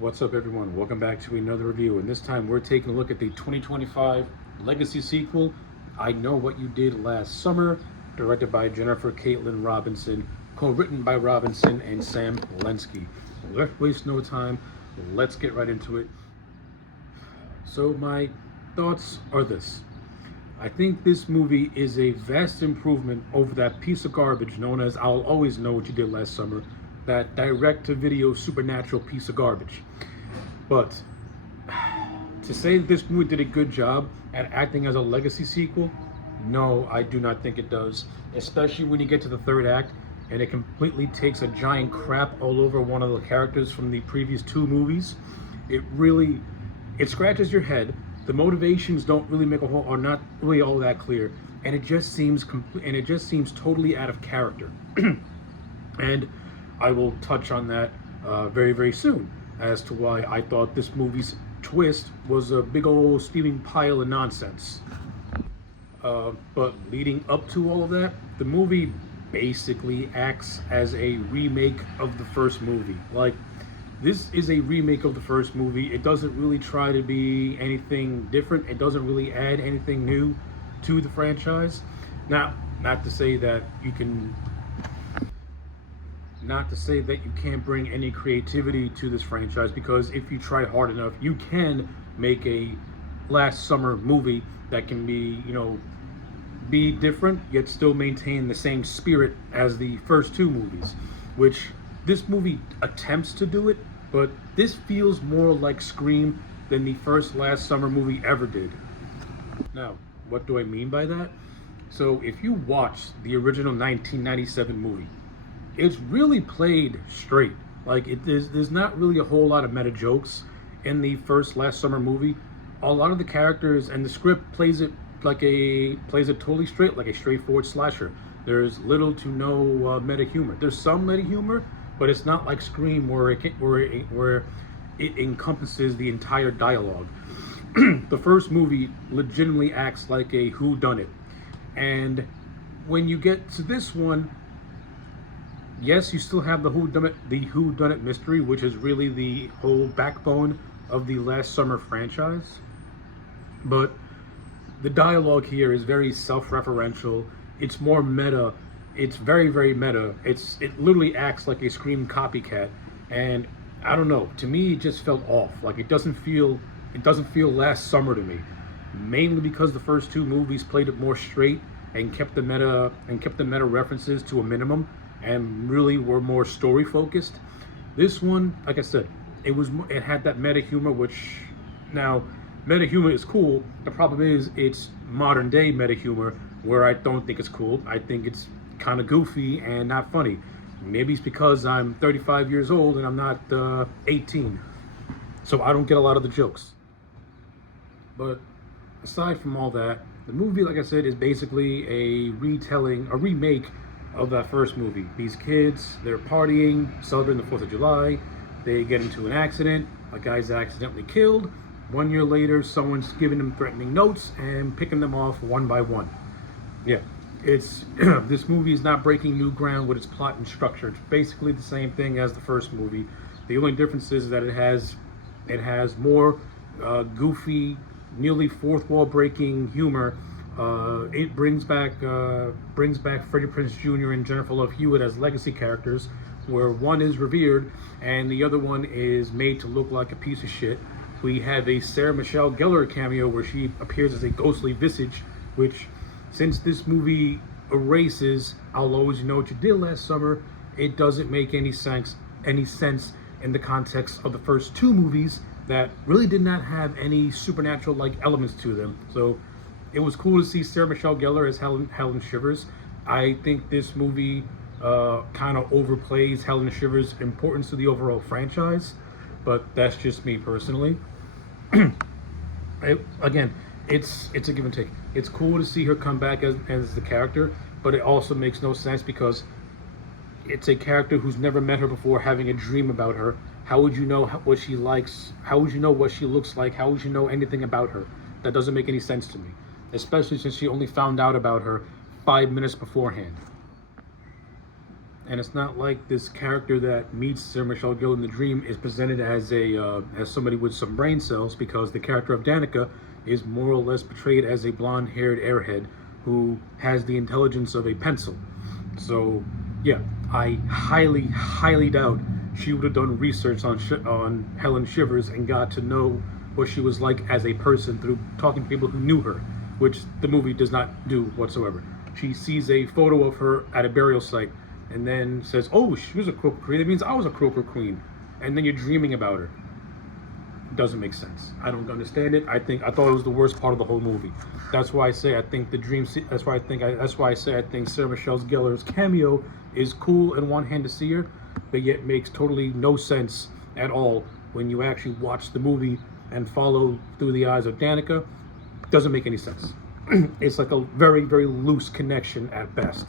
What's up, everyone? Welcome back to another review, and this time we're taking a look at the 2025 Legacy sequel, I Know What You Did Last Summer, directed by Jennifer Caitlin Robinson, co-written by Robinson and Sam Lensky. Let's waste no time, let's get right into it. So my thoughts are this. I think this movie is a vast improvement over that piece of garbage known as I'll Always Know What You Did Last Summer, that direct-to-video supernatural piece of garbage. But to say that this movie did a good job at acting as a legacy sequel, no, I do not think it does. Especially when you get to the third act and it completely takes a giant crap all over one of the characters from the previous two movies. It scratches your head. The motivations don't really are not really all that clear, and it just seems totally out of character. And I will touch on that very, very soon as to why I thought this movie's twist was a big old steaming pile of nonsense. But leading up to all of that, the movie basically acts as a remake of the first movie. Like, this is a remake of the first movie. It doesn't really try to be anything different. It doesn't really add anything new to the franchise. Now, not to say that you can't bring any creativity to this franchise, because if you try hard enough, you can make a last summer movie that can be different, yet still maintain the same spirit as the first two movies, which this movie attempts to do it, but this feels more like Scream than the first last summer movie ever did. Now, what do I mean by that? So if you watch the original 1997 movie, it's really played straight. Like, there's not really a whole lot of meta jokes in the first last summer movie. A lot of the characters and the script plays it totally straight, like a straightforward slasher. There's little to no meta humor. There's some meta humor, but it's not like Scream where it encompasses the entire dialogue. The first movie legitimately acts like a whodunit, and when you get to this one, yes, you still have the whodunit mystery, which is really the whole backbone of the last summer franchise. But the dialogue here is very self-referential. It's more meta. It's very, very meta. It literally acts like a Scream copycat, and I don't know. To me, it just felt off. Like, it doesn't feel last summer to me. Mainly because the first two movies played it more straight and kept the meta references to a minimum, and really were more story focused. This one, like I said, it had that meta humor, which now meta humor is cool. The problem is it's modern day meta humor, where I don't think it's cool. I think it's kind of goofy and not funny. Maybe it's because I'm 35 years old and I'm not 18, so I don't get a lot of the jokes. But aside from all that, the movie, like I said, is basically a remake of that first movie. These kids, they're partying, celebrating the 4th of July. They get into an accident. A guy's accidentally killed. 1 year later, someone's giving them threatening notes and picking them off one by one. Yeah, it's this movie is not breaking new ground with its plot and structure. It's basically the same thing as the first movie. The only difference is that it has more goofy, nearly fourth wall breaking humor. It brings back Freddie Prinze Jr. and Jennifer Love Hewitt as legacy characters, where one is revered and the other one is made to look like a piece of shit. We have a Sarah Michelle Gellar cameo where she appears as a ghostly visage, which, since this movie erases I'll Always Know What You Did Last Summer, it doesn't make any sense in the context of the first two movies that really did not have any supernatural-like elements to them. So it was cool to see Sarah Michelle Gellar as Helen Shivers. I think this movie kind of overplays Helen Shivers' importance to the overall franchise, but that's just me personally. Again, it's a give and take. It's cool to see her come back as the character, but it also makes no sense because it's a character who's never met her before having a dream about her. How would you know what she likes? How would you know what she looks like? How would you know anything about her? That doesn't make any sense to me, especially since she only found out about her 5 minutes beforehand. And it's not like this character that meets Sarah Michelle Gellar in the dream is presented as as somebody with some brain cells, because the character of Danica is more or less portrayed as a blonde-haired airhead who has the intelligence of a pencil. So, yeah, I highly, highly doubt she would have done research on Helen Shivers and got to know what she was like as a person through talking to people who knew her, which the movie does not do whatsoever. She sees a photo of her at a burial site and then says, "Oh, she was a Croaker Queen. That means I was a Croaker Queen." And then you're dreaming about her. It doesn't make sense. I don't understand it. I thought it was the worst part of the whole movie. That's why I say I think the dream. That's why I say I think Sarah Michelle Gellar's cameo is cool in one hand to see her, but yet makes totally no sense at all when you actually watch the movie and follow through the eyes of Danica. Doesn't make any sense. It's like a very, very loose connection at best.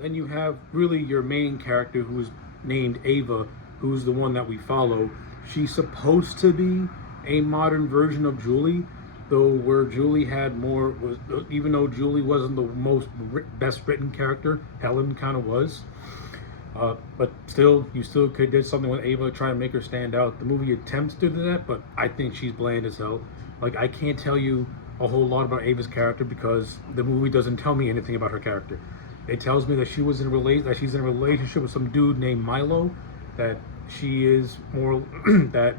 Then you have really your main character, who is named Ava, who's the one that we follow. She's supposed to be a modern version of Julie, though where Julie had more, even though Julie wasn't the best written character, Helen kind of was. But still, you still could do something with Ava, try to make her stand out. The movie attempts to do that, but I think she's bland as hell. Like, I can't tell you a whole lot about Ava's character because the movie doesn't tell me anything about her character. It tells me that she's in a relationship with some dude named Milo, that she is more that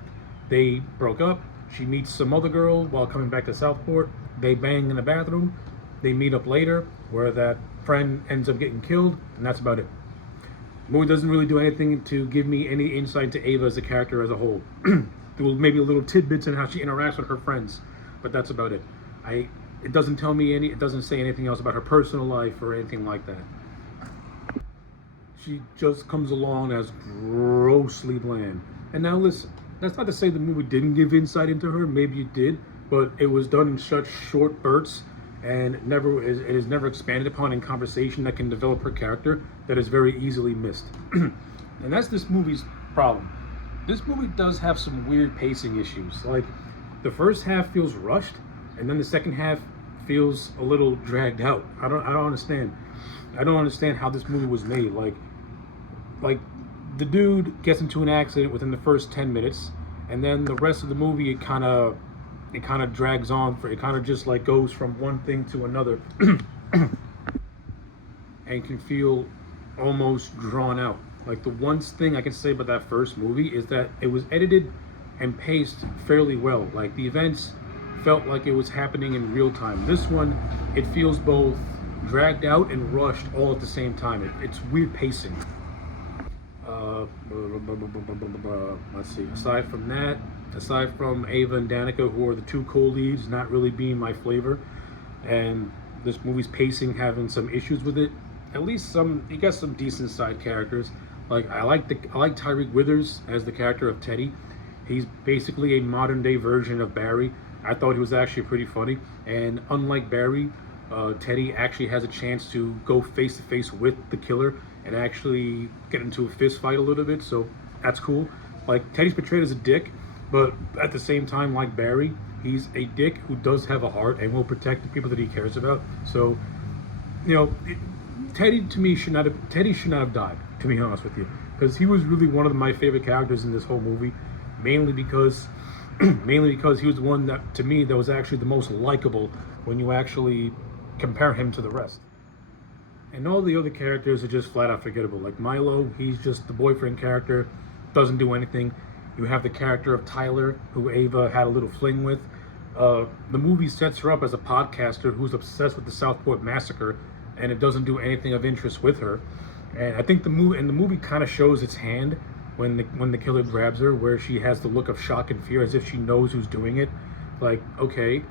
they broke up. She meets some other girl while coming back to Southport. They bang in the bathroom. They meet up later, where that friend ends up getting killed, and that's about it. The movie doesn't really do anything to give me any insight into Ava as a character as a whole. Through maybe little tidbits in how she interacts with her friends, but that's about it. It doesn't tell me it doesn't say anything else about her personal life or anything like that. She just comes along as grossly bland. And now listen, that's not to say the movie didn't give insight into her. Maybe it did, but it was done in such short bursts and it is never expanded upon in conversation that can develop her character, that is very easily missed. And that's this movie's problem. This movie does have some weird pacing issues. Like, the first half feels rushed, and then the second half feels a little dragged out. I don't understand. I don't understand how this movie was made. Like the dude gets into an accident within the first 10 minutes, and then the rest of the movie it kind of drags on. It kind of just like goes from one thing to another, and can feel almost drawn out. Like, the one thing I can say about that first movie is that it was edited and paced fairly well. Like, the events felt like it was happening in real time. This one, it feels both dragged out and rushed all at the same time. It's weird pacing. Let's see. Aside from Ava and Danica, who are the two co-leads, not really being my flavor, and this movie's pacing having some issues with it. At least you got some decent side characters. Like, I like Tyreek Withers as the character of Teddy. He's basically a modern day version of Barry. I thought he was actually pretty funny. And unlike Barry, Teddy actually has a chance to go face to face with the killer and actually get into a fist fight a little bit. So that's cool. Like, Teddy's portrayed as a dick, but at the same time, like Barry, he's a dick who does have a heart and will protect the people that he cares about. So, Teddy should not have died, to be honest with you, because he was really one of my favorite characters in this whole movie, mainly because he was the one that, to me, that was actually the most likable when you actually compare him to the rest. And all the other characters are just flat out forgettable. Like Milo, he's just the boyfriend character, doesn't do anything. You have the character of Tyler, who Ava had a little fling with. The movie sets her up as a podcaster who's obsessed with the Southport massacre, and it doesn't do anything of interest with her. And I think the movie kind of shows its hand when the killer grabs her, where she has the look of shock and fear, as if she knows who's doing it. Like, okay,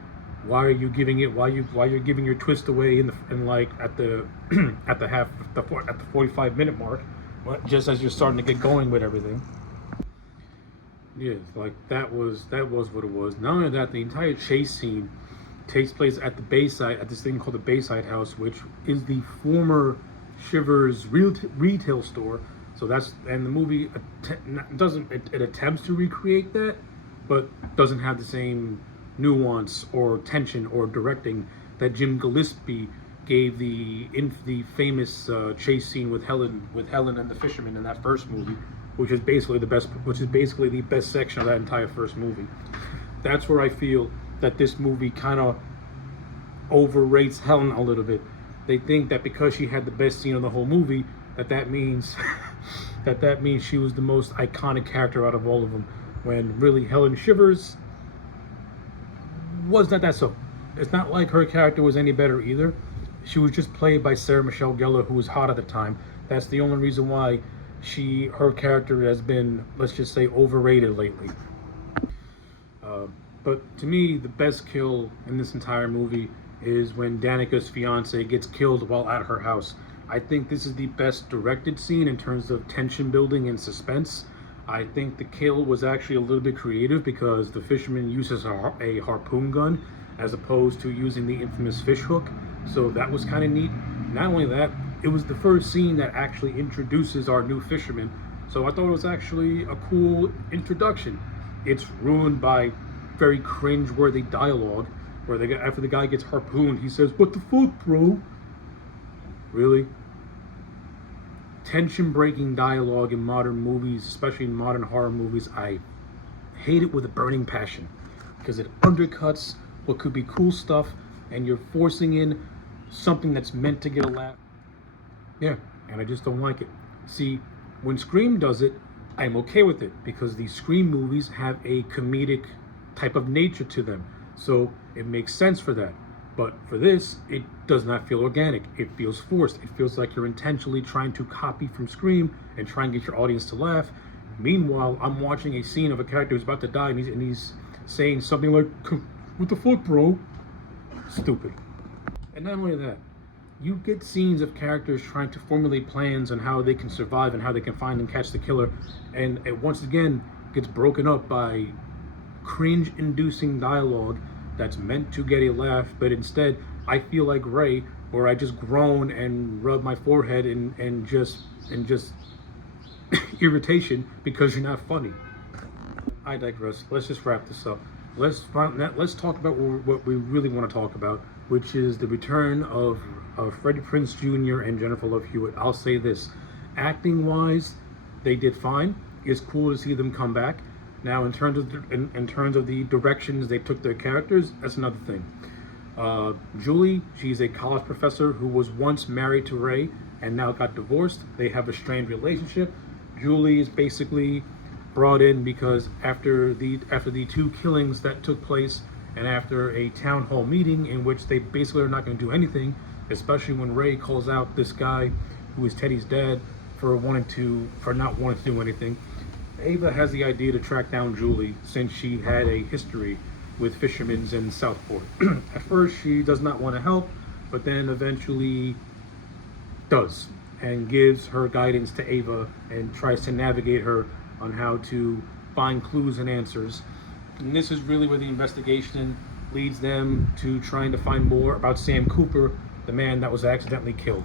why are you giving you're giving your twist away at the 45-minute mark, just as you're starting to get going with everything. Yeah, like that was what it was. Not only that, the entire chase scene takes place at the Bayside, at this thing called the Bayside House, which is the former Shivers retail store. So and the movie attempts to recreate that, but doesn't have the same nuance or tension or directing that Jim Gillespie gave the famous chase scene with Helen and the fisherman in that first movie, which is basically the best section of that entire first movie. That's where I feel that this movie kind of overrates Helen a little bit. They think that because she had the best scene of the whole movie, that means that means she was the most iconic character out of all of them. When really Helen Shivers was not that so. It's not like her character was any better either. She was just played by Sarah Michelle Gellar, who was hot at the time. That's the only reason why her character has been, let's just say, overrated lately. But to me, the best kill in this entire movie is when Danica's fiance gets killed while at her house. I think this is the best directed scene in terms of tension building and suspense. I think the kill was actually a little bit creative because the fisherman uses a harpoon gun as opposed to using the infamous fish hook. So that was kind of neat. Not only that, it was the first scene that actually introduces our new fisherman. So I thought it was actually a cool introduction. It's ruined by very cringe-worthy dialogue where after the guy gets harpooned, he says, "What the fuck, bro?" Really? Tension-breaking dialogue in modern movies, especially in modern horror movies, I hate it with a burning passion because it undercuts what could be cool stuff, and you're forcing in something that's meant to get a laugh. Yeah, and I just don't like it. See, when Scream does it, I'm okay with it because these Scream movies have a comedic type of nature to them, so it makes sense for that. But for this, it does not feel organic. It feels forced. It feels like you're intentionally trying to copy from Scream and try and get your audience to laugh. Meanwhile, I'm watching a scene of a character who's about to die, and he's saying something like, "What the fuck, bro?" Stupid. And not only that, you get scenes of characters trying to formulate plans on how they can survive and how they can find and catch the killer, and it once again gets broken up by cringe-inducing dialogue that's meant to get a laugh, but instead I feel like Ray, where I just groan and rub my forehead and just irritation because you're not funny. I digress. Let's just wrap this up. Let's talk about what we really want to talk about, which is the return of Freddie Prinze Jr. and Jennifer Love Hewitt. I'll say this: acting-wise, they did fine. It's cool to see them come back. Now, in terms of the directions they took their characters, that's another thing. Julie, she's a college professor who was once married to Ray and now got divorced. They have a strained relationship. Julie is basically brought in because after the two killings that took place, and after a town hall meeting in which they basically are not going to do anything, especially when Ray calls out this guy who is Teddy's dad for not wanting to do anything. Ava has the idea to track down Julie since she had a history with fishermen in Southport. At first, she does not want to help, but then eventually does and gives her guidance to Ava and tries to navigate her on how to find clues and answers. And this is really where the investigation leads them to trying to find more about Sam Cooper, the man that was accidentally killed.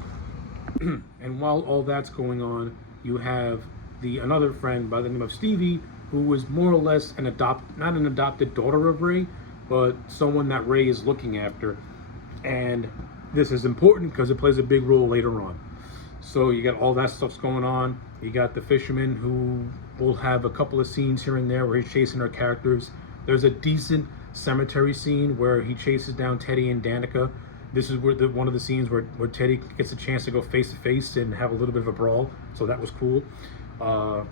And while all that's going on, you have another friend by the name of Stevie, who was more or less not an adopted daughter of Ray, but someone that Ray is looking after. And this is important because it plays a big role later on. So you got all that stuff's going on. You got the fisherman who will have a couple of scenes here and there where he's chasing our characters. There's a decent cemetery scene where he chases down Teddy and Danica. This is where one of the scenes where Teddy gets a chance to go face to face and have a little bit of a brawl. So that was cool. And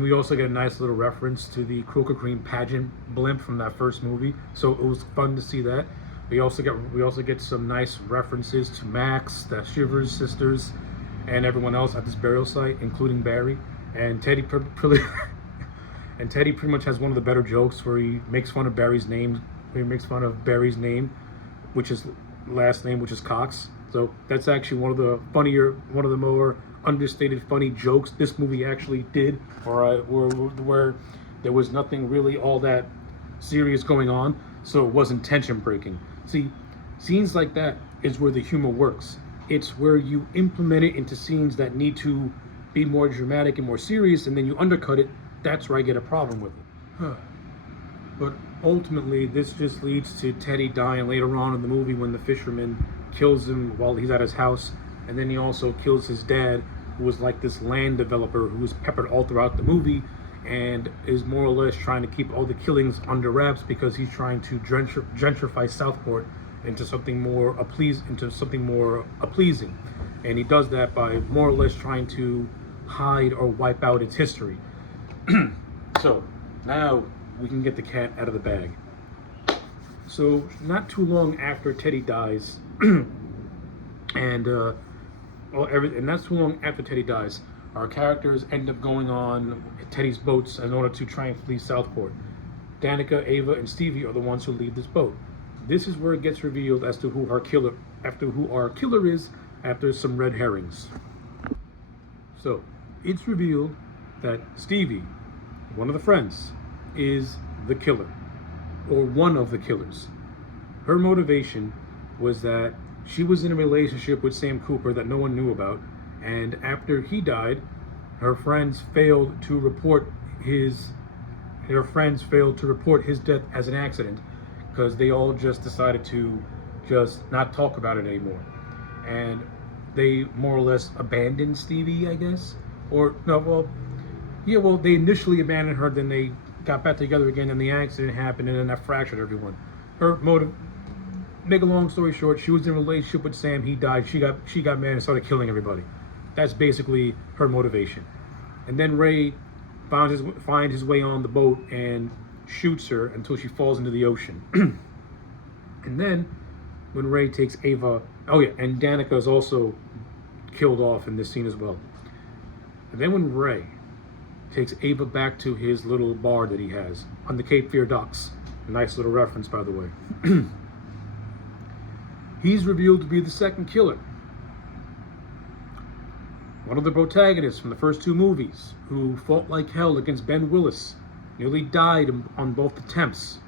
we also get a nice little reference to the Croaker Cream pageant blimp from that first movie, so it was fun to see that. We also get some nice references to Max, the Shivers sisters, and everyone else at this burial site, including Barry. And Teddy pretty much has one of the better jokes where he makes fun of Barry's name. He makes fun of Barry's name, which is last name, which is Cox. So that's actually one of the more understated funny jokes this movie actually did, where there was nothing really all that serious going on, so it wasn't tension breaking. See, scenes like that is where the humor works. It's where you implement it into scenes that need to be more dramatic and more serious, and then you undercut it. That's where I get a problem with it. But ultimately, this just leads to Teddy dying later on in the movie when the fisherman kills him while he's at his house. And then he also kills his dad, who was like this land developer who was peppered all throughout the movie and is more or less trying to keep all the killings under wraps because he's trying to gentrify Southport into something more pleasing. And he does that by more or less trying to hide or wipe out its history. So now we can get the cat out of the bag. So not too long after Teddy dies, and not too long after Teddy dies, our characters end up going on Teddy's boats in order to try and flee Southport. Danica, Ava, and Stevie are the ones who leave this boat. This is where it gets revealed as to who our killer is after some red herrings. So it's revealed that Stevie, one of the friends, is the killer, or one of the killers. Her motivation was that she was in a relationship with Sam Cooper that no one knew about, and after he died, her friends failed to report his death as an accident because they all just decided to just not talk about it anymore. And they more or less abandoned Stevie, I guess. They initially abandoned her, then they got back together again, and the accident happened, and then that fractured everyone. Her motive, make a long story short, she was in a relationship with Sam, he died, she got mad and started killing everybody. That's basically her motivation. And then Ray finds his way on the boat and shoots her until she falls into the ocean. And then when Ray takes Ava, and Danica is also killed off in this scene as well. And then when Ray takes Ava back to his little bar that he has on the Cape Fear docks, a nice little reference, by the way, he's revealed to be the second killer. One of the protagonists from the first two movies, who fought like hell against Ben Willis, nearly died on both attempts,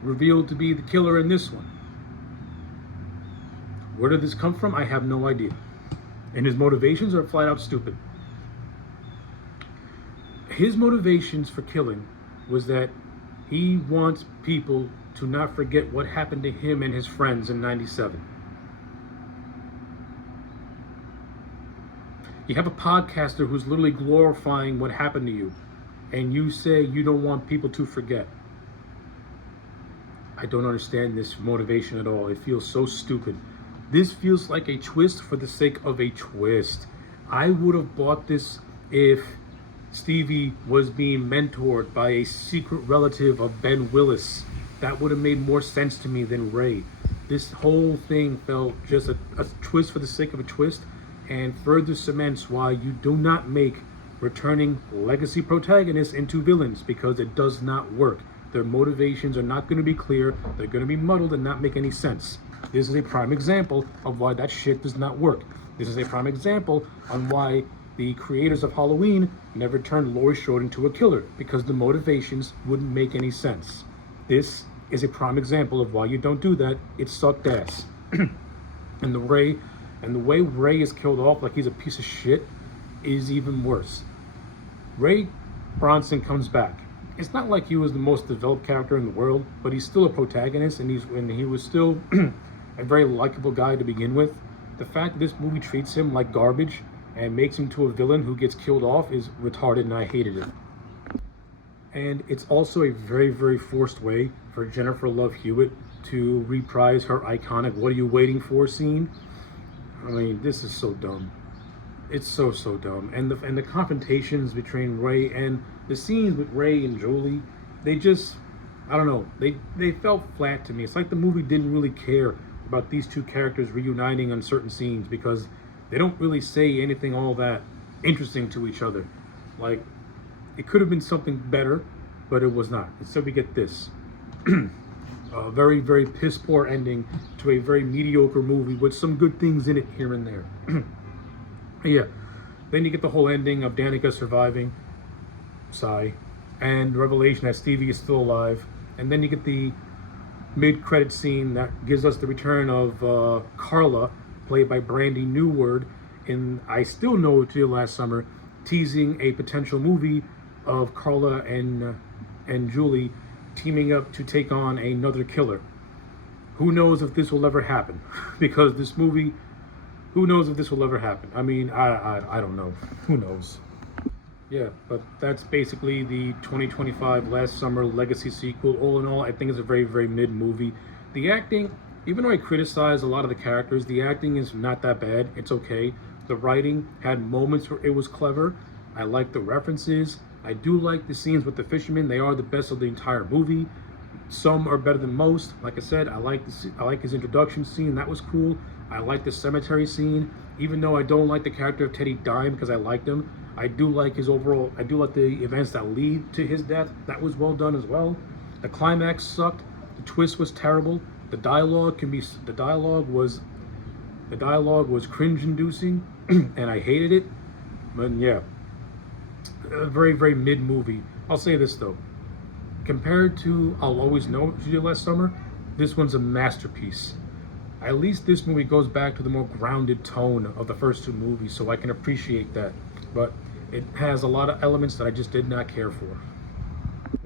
revealed to be the killer in this one. Where did this come from? I have no idea. And his motivations are flat out stupid. His motivations for killing was that he wants people to not forget what happened to him and his friends in '97. You have a podcaster who's literally glorifying what happened to you, and you say you don't want people to forget. I don't understand this motivation at all. It feels so stupid. This feels like a twist for the sake of a twist. I would have bought this if Stevie was being mentored by a secret relative of Ben Willis. That would have made more sense to me than Ray. This whole thing felt just a twist for the sake of a twist, and further cements why you do not make returning legacy protagonists into villains, because it does not work. Their motivations are not going to be clear. They're going to be muddled and not make any sense. This is a prime example of why that shit does not work. This is a prime example on why the creators of Halloween never turned Laurie Strode into a killer, because the motivations wouldn't make any sense. This is a prime example of why you don't do that. It sucked ass. And the way Ray is killed off like he's a piece of shit is even worse. Ray Bronson comes back. It's not like he was the most developed character in the world, but he's still a protagonist, and he was still a very likable guy to begin with. The fact that this movie treats him like garbage and makes him to a villain who gets killed off is retarded, and I hated it. And it's also a very, very forced way for Jennifer Love Hewitt to reprise her iconic "What are you waiting for" scene. I mean, this is so dumb. It's so dumb. And the confrontations between Ray and the scenes with Ray and Julie, they just, I don't know, they felt flat to me. It's like the movie didn't really care about these two characters reuniting on certain scenes, because they don't really say anything all that interesting to each other. Like, it could have been something better, but it was not. Instead, we get this. A very, very piss poor ending to a very mediocre movie with some good things in it here and there. Yeah. Then you get the whole ending of Danica surviving, sigh, and revelation that Stevie is still alive. And then you get the mid-credit scene that gives us the return of Carla, played by Brandy Newward, in I Still Know What You Did Last Summer, teasing a potential movie of Carla and Julie teaming up to take on another killer. Who knows if this will ever happen? Because this movie, who knows if this will ever happen? I mean, I don't know. Who knows? Yeah, but that's basically the 2025 Last Summer Legacy sequel. All in all, I think it's a very, very mid movie. The acting, even though I criticize a lot of the characters, the acting is not that bad. It's okay. The writing had moments where it was clever. I like the references. I do like the scenes with the fishermen. They are the best of the entire movie. Some are better than most. Like I said, I like his introduction scene. That was cool. I like the cemetery scene. Even though I don't like the character of Teddy Dime because I liked him, I do like his overall. I do like the events that lead to his death. That was well done as well. The climax sucked. The twist was terrible. The dialogue was cringe-inducing, and I hated it. But yeah, a very, very mid movie. I'll say this though, compared to I'll Always Know You Did Last Summer, this one's a masterpiece. At least this movie goes back to the more grounded tone of the first two movies, so I can appreciate that. But it has a lot of elements that I just did not care for.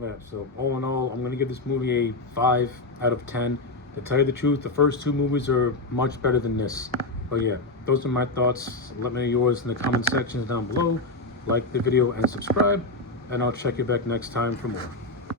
Yeah, so all in all, I'm gonna give this movie a 5 out of 10. To tell you the truth, the first two movies are much better than this. But yeah, those are my thoughts. Let me know yours in the comment sections down below. Like the video and subscribe, and I'll check you back next time for more.